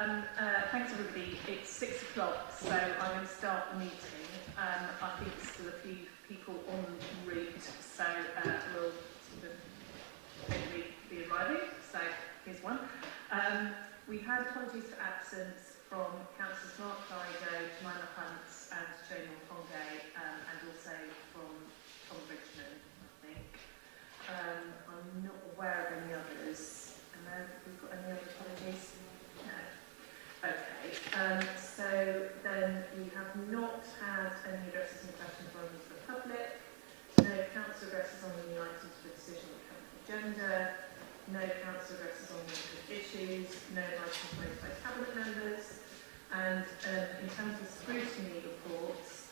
Thanks everybody. It's 6 o'clock, so I'm going to start the meeting. I think there's still a few people en route, so we'll sort of hopefully be arriving. So here's one. We've had apologies for absence from Councillors Mark Dido, Jemima Hunt and Joan Montongue, and also from Tom Bridgman, I think. I'm not aware of any others. And then we've got any other apologies? No. Okay. So then we have not had any addresses and questions from the public. No council addresses on the items for decision on the current agenda. No council addresses on the issues. No items raised by cabinet members. And in terms of scrutiny reports,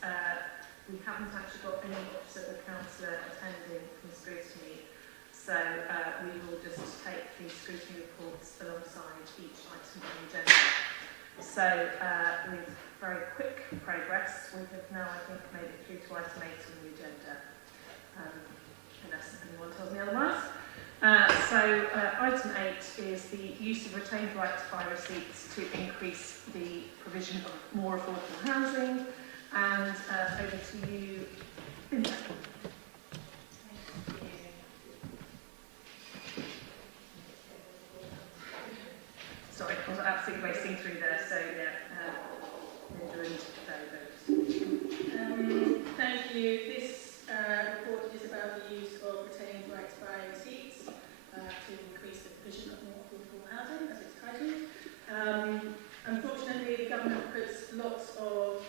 we haven't actually got any officer or councillor attending from scrutiny. So we will just take the scrutiny reports alongside each item on the agenda. So with very quick progress, we have now, I think, made it through to item 8 on the agenda, unless anyone tells me otherwise. Item 8 is the use of retained right to buy receipts to increase the provision of more affordable housing. And over to you, Linda. Sorry, I was absolutely racing through there, so yeah, Linda and David. Thank you. This report is about the use of retained right to buy receipts to increase the provision of more affordable housing, as it's titled. Unfortunately, the government puts lots of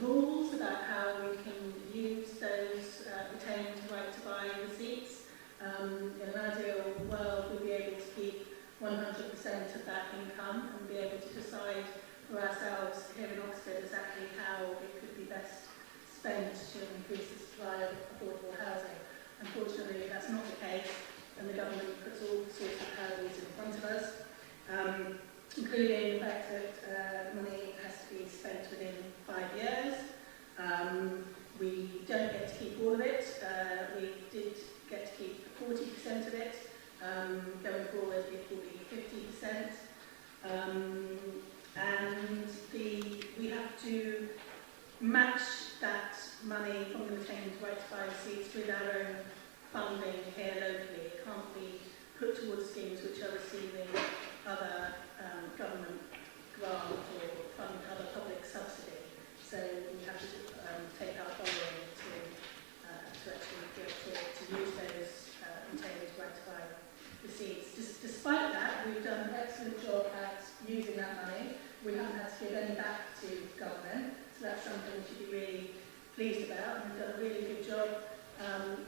rules about how we can use those retained right to buy receipts. In an ideal world, we'd be able to keep 100% of that income and be able to decide for ourselves here in Oxford exactly how it could be best spent to increase the supply of affordable housing. Unfortunately, that's not the case, and the government puts all sorts of hurdles in front of us, including the fact that money has to be spent within 5 years. We don't get to keep all of it. We did get to keep 40% of it. Going forward, it will be 50%. And we have to match that money from the retained right to buy receipts with our own funding here locally. It can't be put towards schemes which are receiving other government grant or fund other public subsidy. So we have to take our borrowing to actually be able to use those retained right to buy receipts. Despite that, we've done an excellent job at using that money. We haven't had to give any back to government, so that's something we should be really pleased about. And we've done a really good job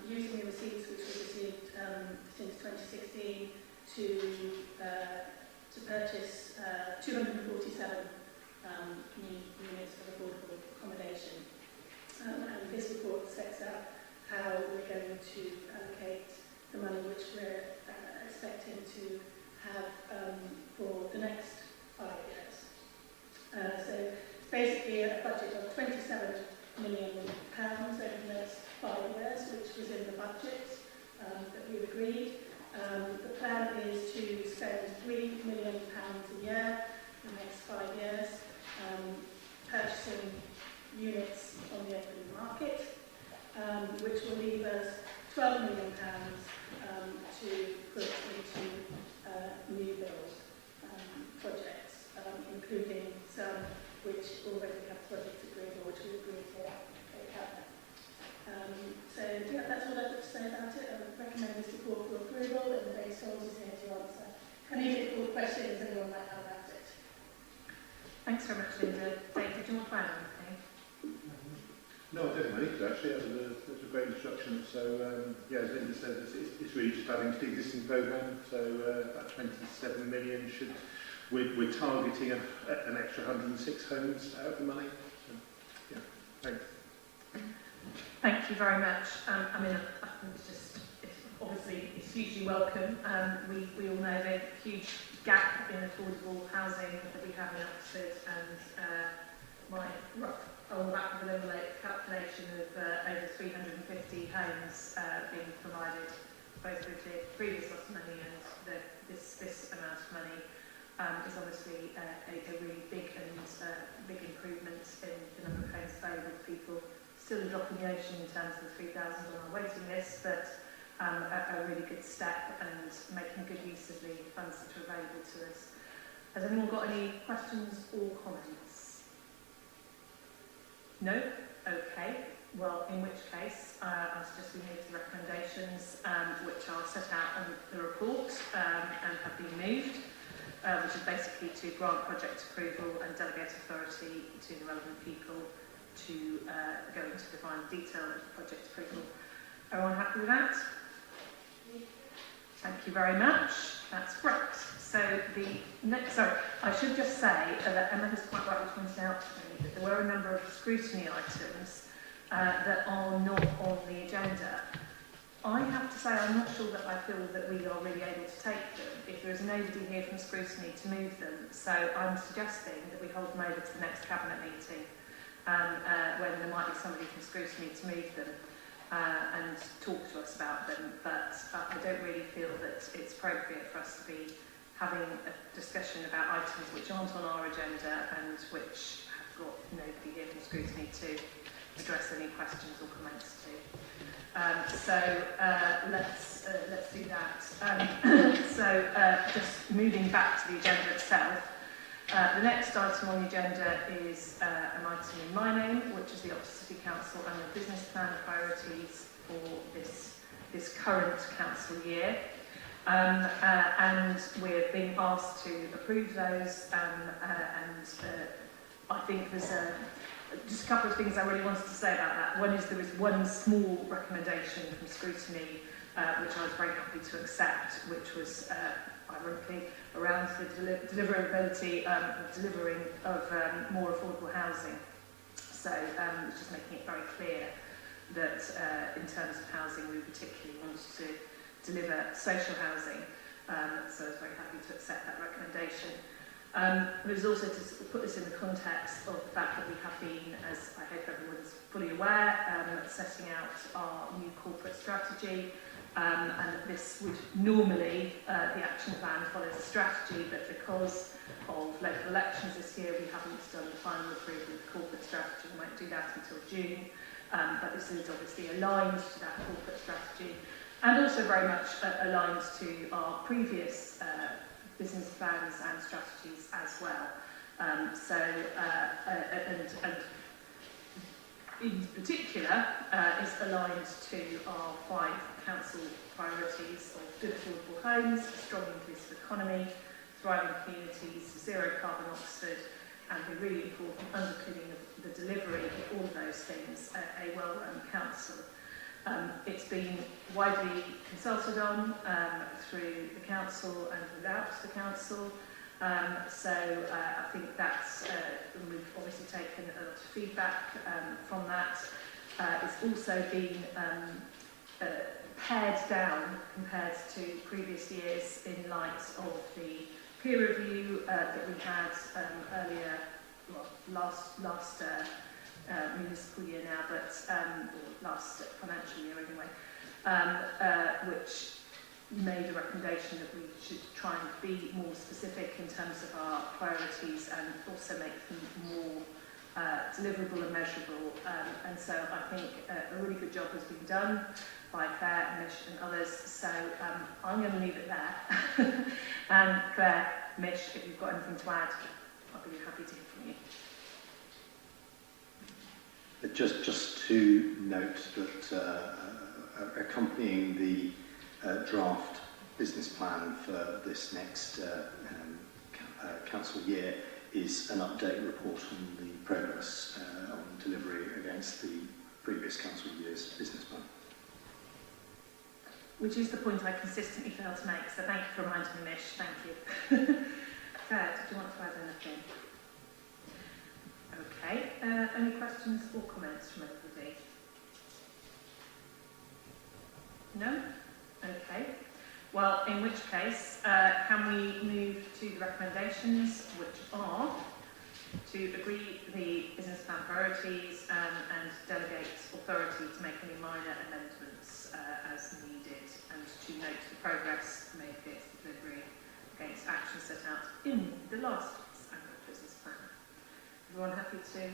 using the receipts which we've received since 2016 to purchase 247 new units of affordable accommodation. And this report sets out how we're going to allocate the money which we're expecting to have for the next 5 years. So it's basically a budget of £27 million over the next 5 years, which was in the budget that we've agreed. The plan is to spend £3 million a year for the next 5 years, purchasing units on the open market, which will leave us £12 million to put into new build projects, including some which already have projects agreed or which we agreed here at Cabinet. So yeah, that's all I've got to say about it. I would recommend this report for approval, and the base source is here to answer any difficult questions anyone might have about it. Thanks very much, Linda. David, do you want to add anything? No, I don't need to actually. That was a great introduction. So yeah, as Linda said, it's really just adding to the existing programme. So that 27 million should. We're targeting an extra 106 homes out of the money. So, yeah, thanks. Thank you very much. I mean, I think obviously it's hugely welcome. We all know the huge gap in affordable housing that we have in Oxford, and my rough on the back of an envelope calculation of over 350 homes being provided both with the previous lot of money and this amount of money is obviously a really big big improvement in the number of homes available to people. Still a drop in the ocean in terms of the 3,000 on our waiting list, but a really good step and making good use of the funds that are available to us. Has anyone got any questions or comments? No? Okay. Well, in which case, I suggest we move to the recommendations, which are set out on the report and have been moved, which is basically to grant project approval and delegate authority to the relevant people to go into the fine detail of project approval. Everyone happy with that? Thank you very much. That's great. So the next, sorry, I should just say that Emma has quite rightly pointed out to me that there were a number of scrutiny items that are not on the agenda. I have to say I'm not sure that I feel that we are really able to take them if there is nobody here from scrutiny to move them. So I'm suggesting that we hold them over to the next cabinet meeting when there might be somebody from scrutiny to move them and talk to us about them. But I don't really feel that it's appropriate for us to be having a discussion about items which aren't on our agenda and which have got nobody here from scrutiny to address any questions or comments to. Let's do that. Just moving back to the agenda itself, the next item on the agenda is an item in my name, which is the Oxford City Council and the business plan priorities for this current council year. And we're being asked to approve those, and I think there's just a couple of things I really wanted to say about that. One is there is one small recommendation from scrutiny which I was very happy to accept, which was ironically around the deliverability delivering of more affordable housing. So it's just making it very clear that in terms of housing we particularly wanted to deliver social housing. So I was very happy to accept that recommendation. It was also to put this in the context of the fact that we have been, as I hope everyone's fully aware, setting out our new corporate strategy, and this would normally, the action plan follows the strategy, but because of local elections this year, we haven't done the final approval of the corporate strategy. We won't do that until June, but this is obviously aligned to that corporate strategy, and also very much aligned to our previous business plans and strategies as well. And in particular is aligned to our 5 council priorities of good affordable homes, a strong inclusive economy, thriving communities, zero carbon Oxford, and the really important underpinning of the delivery of all of those things, a well-run council. It's been widely consulted on through the council and without the council. I think that's, we've obviously taken a lot of feedback from that. It's also been pared down compared to previous years in light of the peer review that we had earlier, well, last municipal year now, but or last financial year anyway, which made a recommendation that we should try and be more specific in terms of our priorities and also make them more deliverable and measurable. And so I think a really good job has been done by Claire, Mish and others. So I'm going to leave it there. And Claire, Mish, if you've got anything to add, I'll be happy to hear from you. Just to note that accompanying the draft business plan for this next council year is an update report on the progress on delivery against the previous council year's business plan. Which is the point I consistently fail to make, so thank you for reminding me, Mish, thank you. Claire, did you want to add anything? Okay, any questions or comments from everybody? No? Okay. Well, in which case, can we move to the recommendations, which are to agree the business plan priorities and delegate authority to make any minor amendments as needed, and to note the progress made against the delivery against actions set out in the last annual business plan. Everyone happy to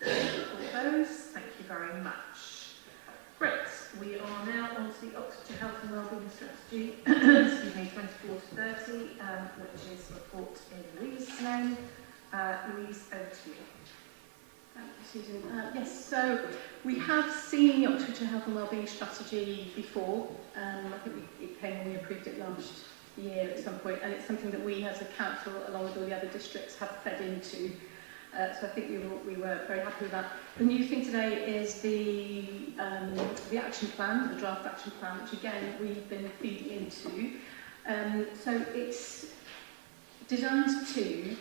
support those? Thank you very much. Great. We are now on to the Oxfordshire Health and Wellbeing Strategy, excuse me, 24 to 30, which is a report in Louise's name. Louise, over to you. Thank you, Susan. Yes, so we have seen the Oxfordshire Health and Wellbeing Strategy before. I think it came when we approved it last year at some point, and it's something that we as a council, along with all the other districts, have fed into. So I think we were very happy with that. The new thing today is the action plan, the draft action plan, which again we've been feeding into. So it's designed to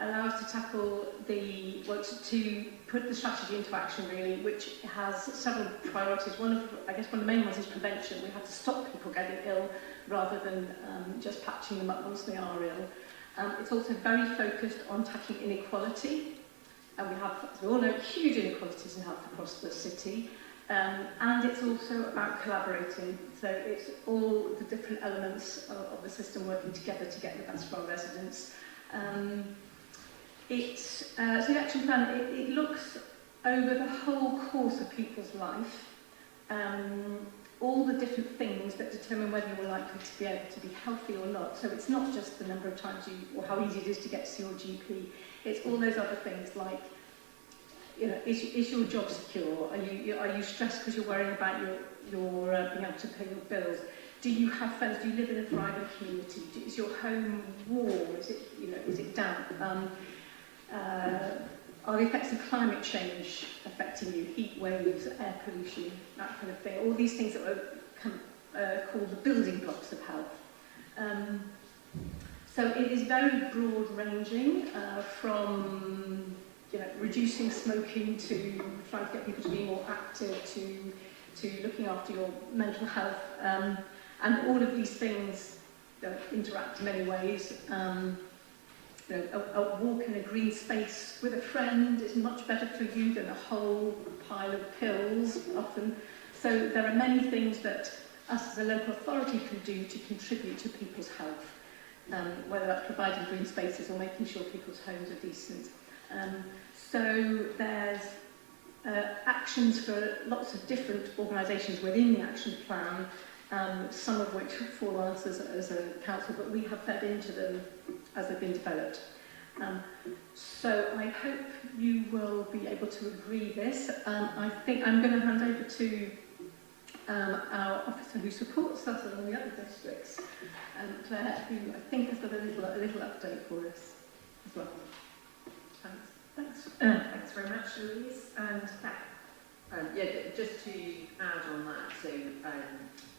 allow us to tackle to put the strategy into action really, which has several priorities. One of the main ones is prevention. We have to stop people getting ill rather than just patching them up once they are ill. It's also very focused on tackling inequality, and we have, as we all know, huge inequalities in health across the city, and it's also about collaborating. So it's all the different elements of the system working together to get the best for our residents. So the action plan, it looks over the whole course of people's life, all the different things that determine whether you're likely to be able to be healthy or not. So it's not just the number of times or how easy it is to get to see your GP. It's all those other things like, is your job secure? Are you stressed because you're worrying about your being able to pay your bills? Do you have friends? Do you live in a thriving community? Is your home warm? Is it damp? Are the effects of climate change affecting you? Heat waves, air pollution, that kind of thing. All these things that are called the building blocks of health. So it is very broad ranging, from reducing smoking to trying to get people to be more active to looking after your mental health. And all of these things interact in many ways. A walk in a green space with a friend is much better for you than a whole pile of pills, often. So there are many things that us as a local authority can do to contribute to people's health, whether that's providing green spaces or making sure people's homes are decent. So there's actions for lots of different organisations within the action plan, some of which fall on us as a council, but we have fed into them as they've been developed. So I hope you will be able to agree this. I think I'm going to hand over to our officer who supports us and all the other districts, Claire, who I think has got a little update for us as well. Thanks. Thanks very much, Louise. And Claire. Just to add on that, so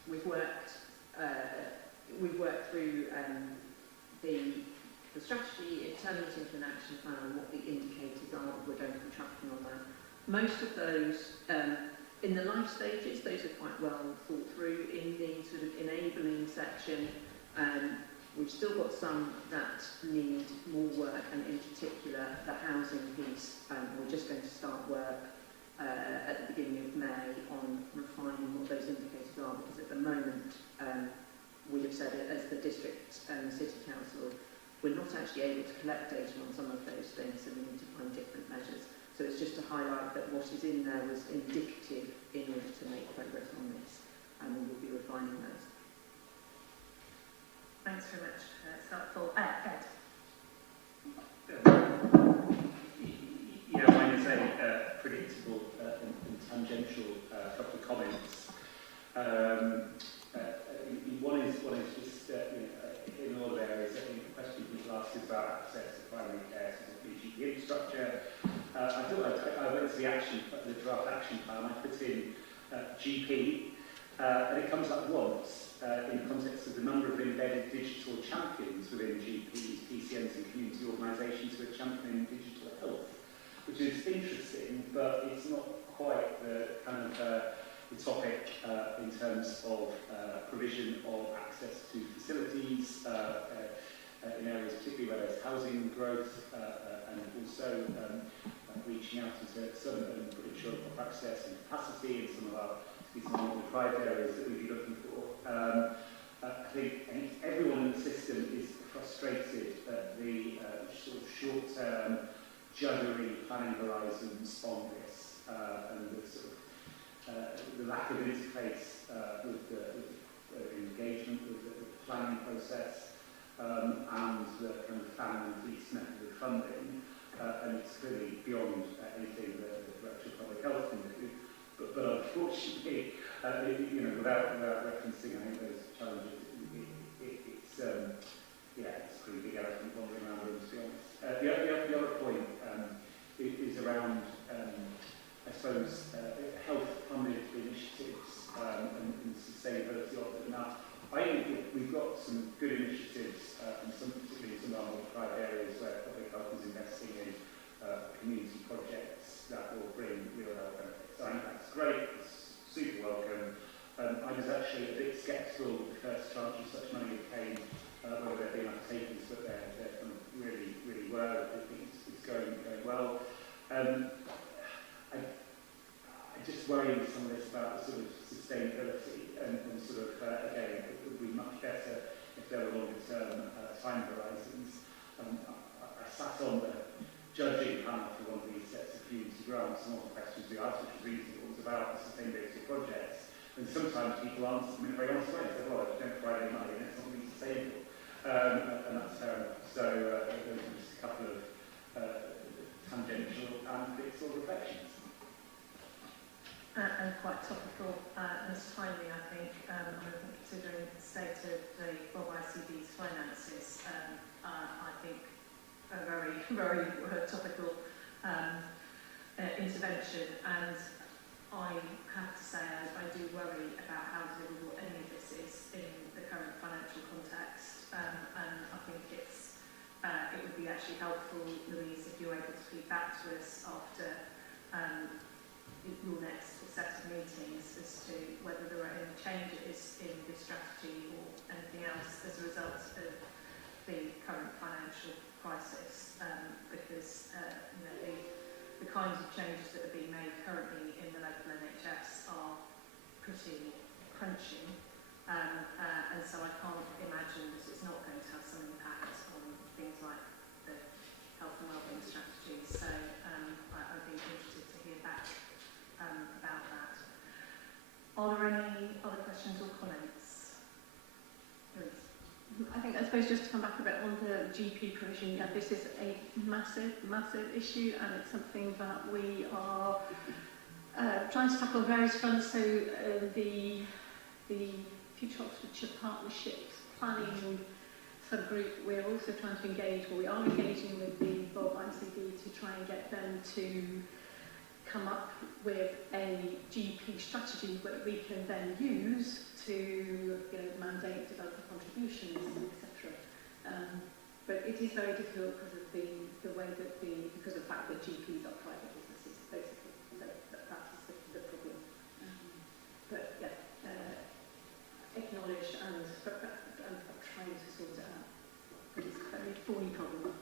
we've worked through the strategy, turning it into an action plan and what the indicators are. We're going to be tracking on that. Most of those, in the life stages, those are quite well thought through. In the sort of enabling section, we've still got some that need more work, and in particular the housing piece. We're just going to start work at the beginning of May on refining what those indicators are, because at the moment we have said as the district and the city council, we're not actually able to collect data on some of those things, so we need to find different measures. So it's just to highlight that what is in there was indicative in order to make progress on this, and we will be refining those. Thanks very much. It's helpful. Ed. Mine is a predictable and tangential couple of comments. One is just in a lot of areas. I think the question people asked is about access to primary care, specifically GP infrastructure. I thought I went to the draft action plan. I put in GP, and it comes up once in the context of the number of embedded digital champions within GPs, PCNs, and community organisations who are championing digital health, which is interesting, but it's not quite the kind of the topic in terms of provision of access to facilities in areas particularly where there's housing growth, and also reaching out into some and ensuring proper access and capacity in some of our more deprived areas that we'd be looking for. I think everyone in the system is frustrated at the sort of short-term juddery planning horizons on this and the sort of the lack of interface with the engagement with the planning process and the kind of family feast method of funding. And it's clearly beyond anything that the Director of Public Health can do. But unfortunately, without referencing any of those challenges, it's a pretty big elephant wandering around the room, to be honest. The other point is around, I suppose, health-funded initiatives and sustainability of them. Now, I think we've got some good initiatives, and particularly some of our more private areas where public health is investing in community projects that will bring real health benefits. I think that's great, it's super welcome. I was actually a bit sceptical with the first tranche of such money that came, whether they're being undertakings, but they're kind of really, really well. I think it's going well. I just worry with some of this about the sort of sustainability and sort of, again, it would be much better if there were longer term time horizons. I sat on the judging panel for one of these sets of community grants, and one of the questions we asked, which was reasonable, was about the sustainability of projects. And sometimes people answer them in a very honest way. They say, well, if you don't provide any money, then it's not really sustainable. And that's fair enough. So those are just a couple of tangential and fixed reflections. And quite topical and timely, I think, considering the state of the Bob ICB's finances, I think a very, very topical intervention. And I have to say, I do worry about how deliverable any of this is in the current financial context. And I think it would be actually helpful, Louise, if you're able to feed back to us after your next set of meetings as to whether there are any changes in this strategy or anything else as a result of the current financial crisis, because the kinds of changes that are being made currently in the local NHS are pretty crunchy, and so I can't imagine that it's not going to have some impact on things like the health and wellbeing strategy. So I'd be interested to hear back about that. Are there any other questions or comments? I suppose just to come back a bit on the GP provision, yeah, this is a massive, massive issue, and it's something that we are trying to tackle on various fronts. So the Future Oxfordshire Partnerships Planning subgroup, we're also trying to engage, or we are engaging with the Bob ICB to try and get them to come up with a GP strategy that we can then use to mandate developer contributions, etc. But it is very difficult because of the way that because of the fact that GPs are private businesses, basically. So that is the problem. But yeah, acknowledge and trying to sort it out. But it's a very thorny problem.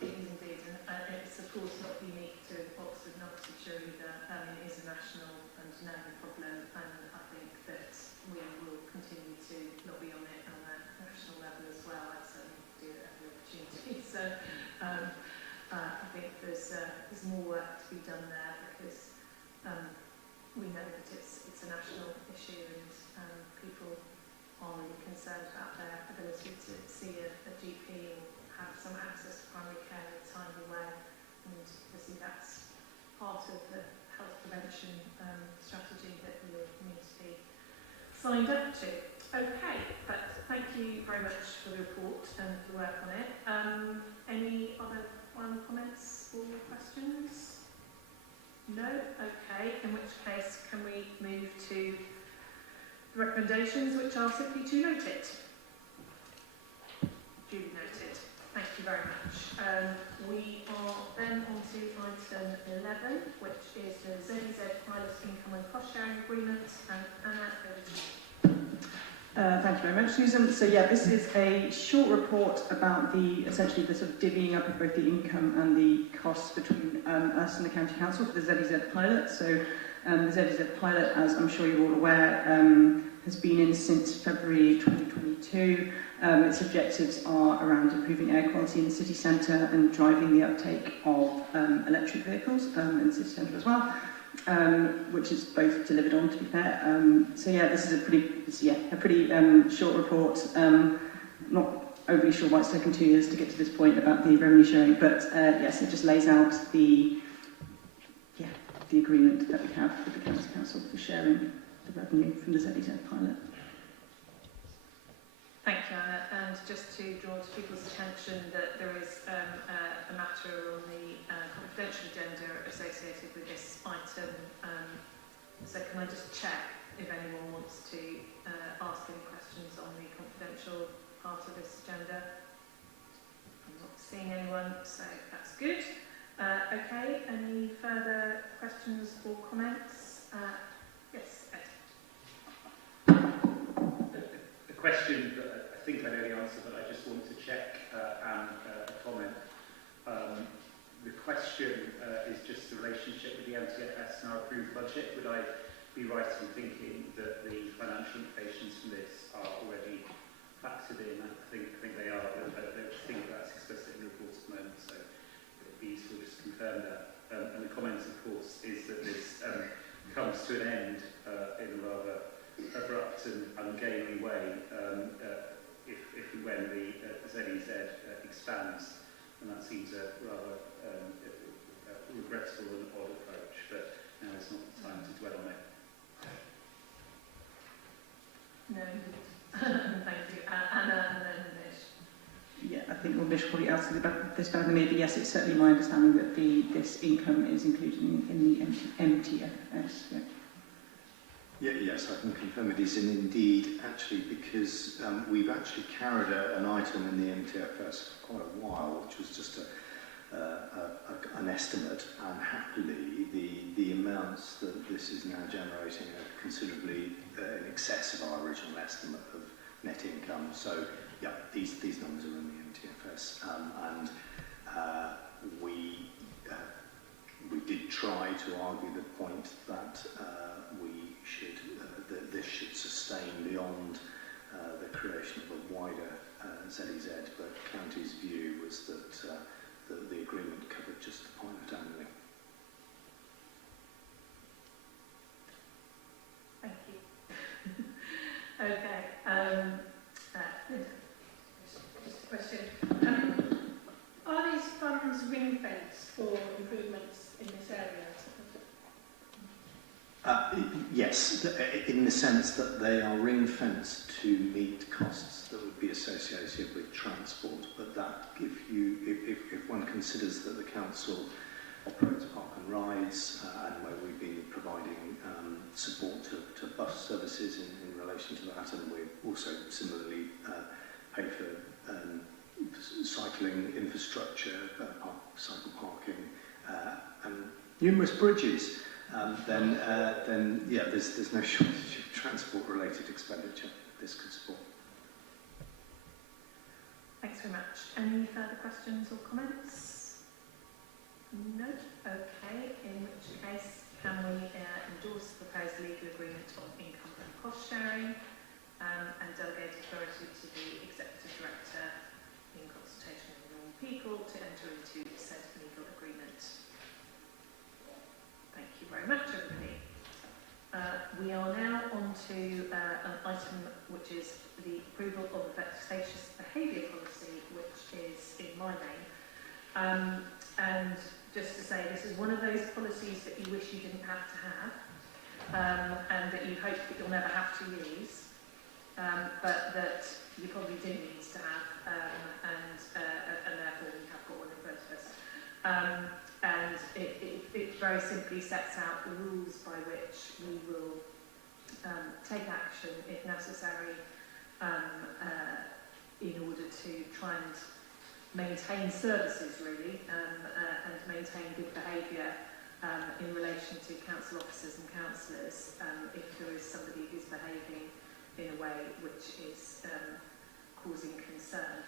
It is indeed, and it's of course not unique to Oxford and Oxfordshire either. It is a national and known problem, and I think that we will continue to lobby on it on a national level as well. I certainly do at every opportunity. So I think there's more work to be done there, because we know that it's a national issue, and people are really concerned about their ability to see a GP or have some access to primary care in a timely way, and obviously that's part of the health prevention strategy that we will need to be signed up to. Okay, but thank you very much for the report and the work on it. Any other final comments or questions? No? Okay, in which case can we move to the recommendations, which are simply to note it. Duly noted. Thank you very much. We are then on to item 11, which is the ZEZ Pilot Income and Cost Sharing Agreement. And Anna, over to you. Thank you very much, Susan. So yeah, this is a short report about essentially the sort of divvying up of both the income and the costs between us and the County Council for the ZEZ pilot. So the ZEZ pilot, as I'm sure you're all aware, has been in since February 2022. Its objectives are around improving air quality in the city centre and driving the uptake of electric vehicles in the city centre as well, which is both delivered on, to be fair. So yeah, this is a pretty short report. Not overly sure why it's taken 2 years to get to this point about the revenue sharing, but yes, it just lays out the agreement that we have with the council for sharing the revenue from the ZEZ pilot. Thank you, Anna. And just to draw to people's attention that there is a matter on the confidential agenda associated with this item. So can I just check if anyone wants to ask any questions on the confidential part of this agenda? I'm not seeing anyone, so that's good. Okay, any further questions or comments? Yes, Ed. A question that I think I know the answer, but I just want to check and comment. The question is just the relationship with the MTFS and our approved budget. Would I be right in thinking that the financial implications from this are already factored in? I think they are, but I don't think that's explicit in the report at the moment, so it would be useful just to confirm that. And the comment, of course, is that this comes to an end in a rather abrupt and ungainly way if and when the ZEZ expands, and that seems a rather regrettable and odd approach, but now is not the time to dwell on it. No. Thank you. Anna and then Nish. Yeah, I think Nish will probably answer this better than me, but yes, it's certainly my understanding that this income is included in the MTFS. Yeah. Yes, I can confirm it is, and indeed, actually, because we've actually carried an item in the MTFS for quite a while, which was just an estimate, and happily, the amounts that this is now generating are considerably in excess of our original estimate of net income. So, yeah, these numbers are in the MTFS, and we did try to argue the point that that this should sustain beyond the creation of a wider ZEZ, but County's view was that the agreement covered just the pilot only. Thank you. Okay. Linda. Just a question. Are these funds ring-fenced for improvements in this area? Yes, in the sense that they are ring-fenced to meet costs that would be associated with transport, but that if one considers that the council operates park and rides and where we've been providing support to bus services in relation to that, and we also similarly pay for cycling infrastructure, cycle parking, and numerous bridges. Then yeah, there's no shortage of transport-related expenditure this could support. Thanks very much. Any further questions or comments? No? Okay, in which case can we endorse the proposed legal agreement on income and cost sharing and delegate authority to the Executive Director in consultation with all people to enter into said legal agreement. Thank you very much, everybody. We are now on to an item which is the approval of the vexatious behaviour policy, which is in my name. And just to say, this is one of those policies that you wish you didn't have to have, and that you hope that you'll never have to use, but that you probably do need to have, and therefore we have got one in front of us. And it very simply sets out the rules by which we will take action if necessary in order to try and maintain services really and maintain good behaviour in relation to council officers and councillors if there is somebody who's behaving in a way which is causing concern.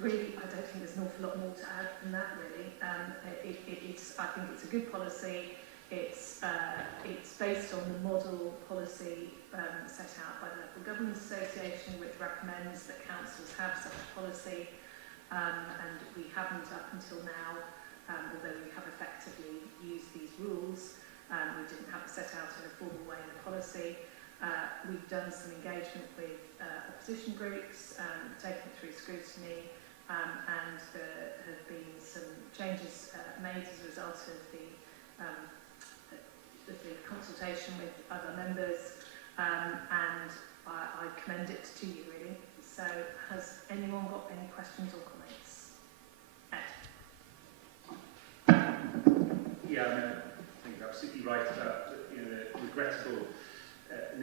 Really, I don't think there's an awful lot more to add than that, really. I think it's a good policy. It's based on the model policy set out by the Local Government Association, which recommends that councils have such a policy, and we haven't up until now, although we have effectively used these rules. We didn't have it set out in a formal way in the policy. We've done some engagement with opposition groups, taken it through scrutiny, and there have been some changes made as a result of the consultation with other members, and I commend it to you, really. So has anyone got any questions or comments? Ed? Yeah, I think you're absolutely right about the regrettable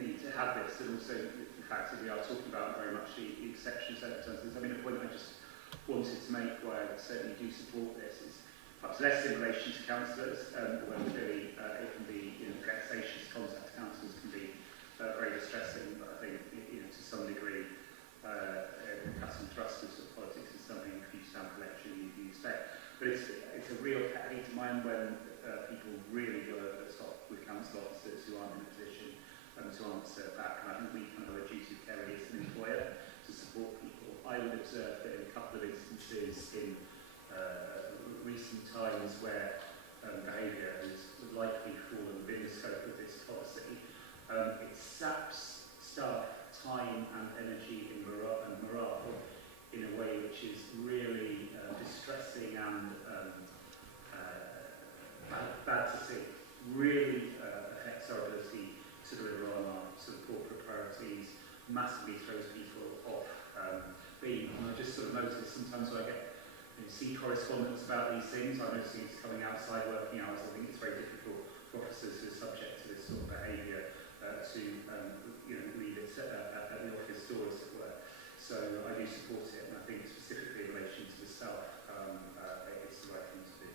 need to have this, and also the fact that we are talking about very much the exceptional circumstances. I mean, a point I just wanted to make why I certainly do support this is perhaps less in relation to councillors, although clearly it can be vexatious. Contact councillors can be very distressing, but I think to some degree cutting thrust of politics is something a few stamp collection you expect. But it's a real pet hate of mine when people really go over the top with council officers who aren't in a position to answer back. And I think we kind of have a duty of care as an employer to support people. I would observe that in a couple of instances in recent times where behaviour has likely fallen within the scope of this policy, it saps staff time and energy and morale in a way which is really distressing and bad to see. Really affects our ability to deliver on our sort of corporate priorities, massively throws people off beam. And I just sort of noticed sometimes when I get see correspondence about these things, I'm noticing it's coming outside working hours. I think it's very difficult for officers who are subject to this sort of behaviour to leave it at the office door, as it were. So I do support it, and I think specifically in relation to the staff, it's the right thing to do.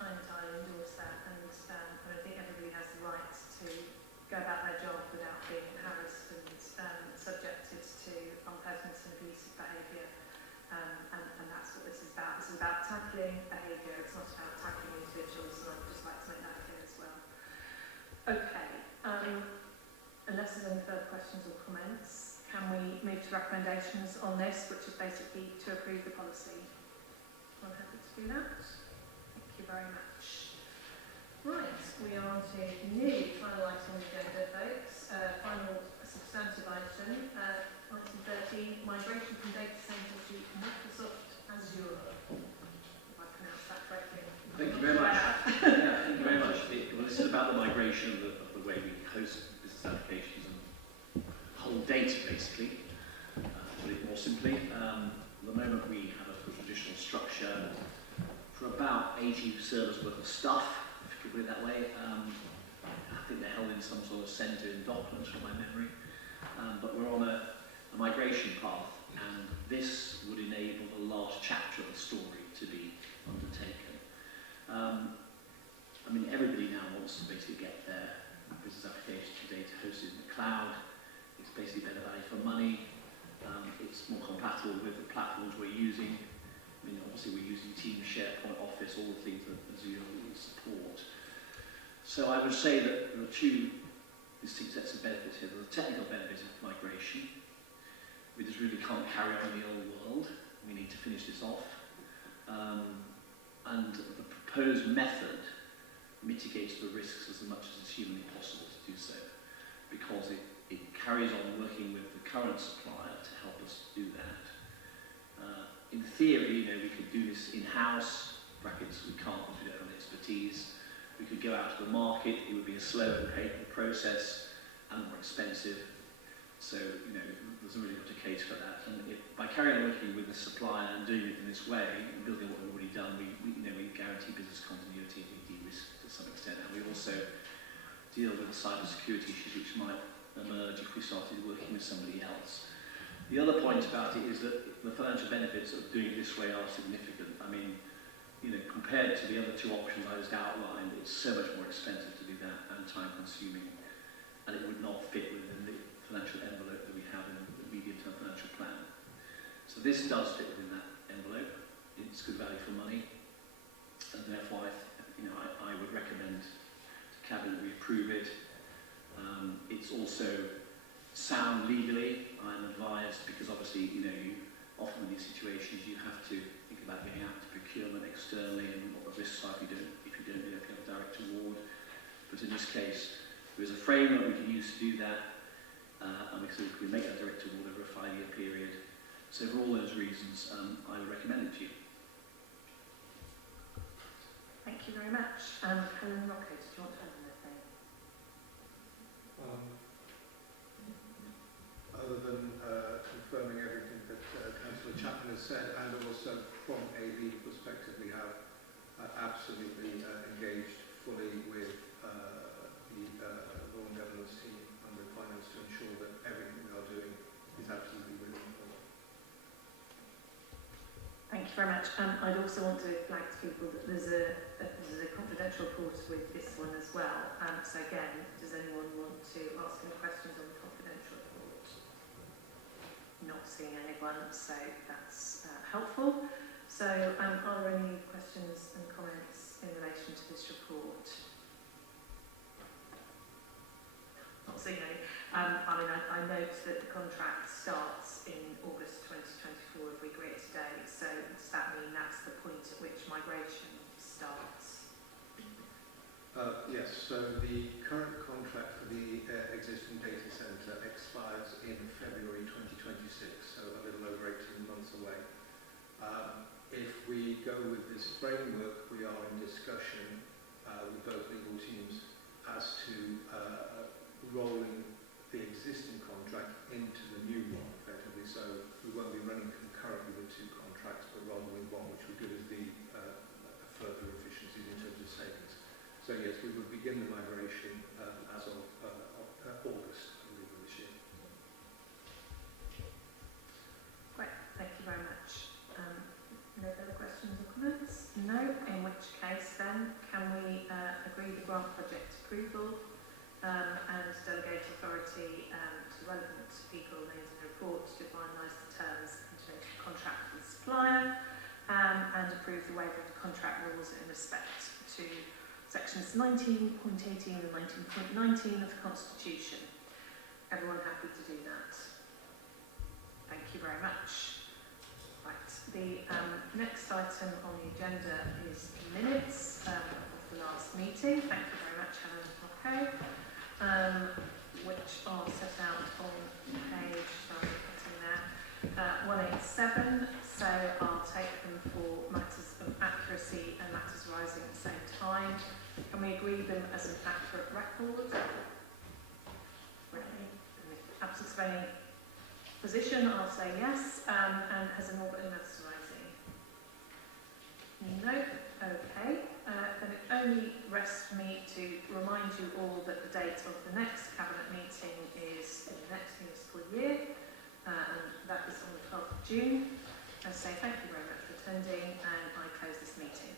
I entirely endorse that, and I think everybody has the right to go about their job without being harassed and subjected to unpleasant and abusive behaviour, and that's what this is about. This is about tackling behaviour, it's not about tackling individuals, and I'd just like to make that clear as well. Okay, unless there's any further questions or comments, can we move to recommendations on this, which is basically to approve the policy? I'm happy to do that. Thank you very much. Right, we are on to nearly final item on the agenda, folks. Final substantive item, item 13, migration from data centre to Microsoft Azure. If I pronounced that correctly. Thank you very much. Yeah, thank you very much. Well, this is about the migration of the way we host business applications and whole data, basically. To put it more simply, at the moment we have a traditional structure for about 80 servers worth of stuff, if you could put it that way. I think they're held in some sort of centre in Docklands from my memory. But we're on a migration path, and this would enable the last chapter of the story to be undertaken. I mean, everybody now wants to basically get their business application data hosted in the cloud. It's basically better value for money. It's more compatible with the platforms we're using. I mean, obviously we're using Teams, SharePoint, Office, all the things that Azure will support. So I would say that there are two distinct sets of benefits here. The technical benefits of migration. We just really can't carry on in the old world. We need to finish this off. And the proposed method mitigates the risks as much as it's humanly possible to do so, because it carries on working with the current supplier to help us do that. In theory, we could do this in-house, brackets, we can't because we don't have the expertise. We could go out to the market, it would be a slow and painful process and more expensive. So, there's really not a case for that. And by carrying on working with the supplier and doing it in this way, and building what we've already done, we guarantee business continuity and we de-risk to some extent. And we also deal with the cyber security issues which might emerge if we started working with somebody else. The other point about it is that the financial benefits of doing it this way are significant. I mean, compared to the other two options I just outlined, it's so much more expensive to do that and time-consuming, and it would not fit within the financial envelope that we have in the medium-term financial plan. So this does fit within that envelope. It's good value for money, and therefore I would recommend to Cabinet we approve it. It's also sound legally, I'm advised, because obviously, you know, often in these situations you have to think about getting out to procurement externally and what the risks are if you don't do it, if you have a direct award. But in this case, there is a framework we can use to do that, and we make that direct award over a 5-year period. So for all those reasons, I would recommend it to you. Thank you very much. Helen Rocco, do you want to add anything? Other than confirming everything that Councillor Chapman has said, and also from a legal perspective, we have absolutely engaged fully with the law and governance team and with finance to ensure that everything we are doing is absolutely within the law. Thank you very much. I'd also want to flag to people that there's a confidential report with this one as well. So again, does anyone want to ask any questions on the confidential report? Not seeing anyone, so that's helpful. So are there any questions and comments in relation to this report? Not seeing any. I note that the contract starts in August 2024 if we agree it today, so does that mean that's the point at which migration starts? Yes, so the current contract for the existing data centre expires in February 2026, so a little over 18 months away. If we go with this framework, we are in discussion with both legal teams as to rolling the existing contract into the new one, effectively. So we won't be running concurrently with two contracts, but rather with one, which will give us the further efficiencies in terms of savings. So yes, we would begin the migration as of August, I believe, this year. Great, thank you very much. No further questions or comments? No, in which case then, can we agree the grant project approval and delegate authority to relevant people named in the report to finalise the terms and to enter a contract with the supplier and approve the waiver of the contract rules in respect to sections 19.18 and 19.19 of the Constitution. Everyone happy to do that? Thank you very much. Right, the next item on the agenda is minutes of the last meeting. Thank you very much, Helen Rocco. Which are set out on page, sorry, getting there, 187. So I'll take them for matters of accuracy and matters arising at the same time. Can we agree them as an accurate record? Really? Absence of any position, I'll say yes. And has an order in matters arising? No. Okay. Then it only rests for me to remind you all that the date of the next Cabinet meeting is in the next municipal year, and that is on the 12th of June. I say thank you very much for attending, and I close this meeting.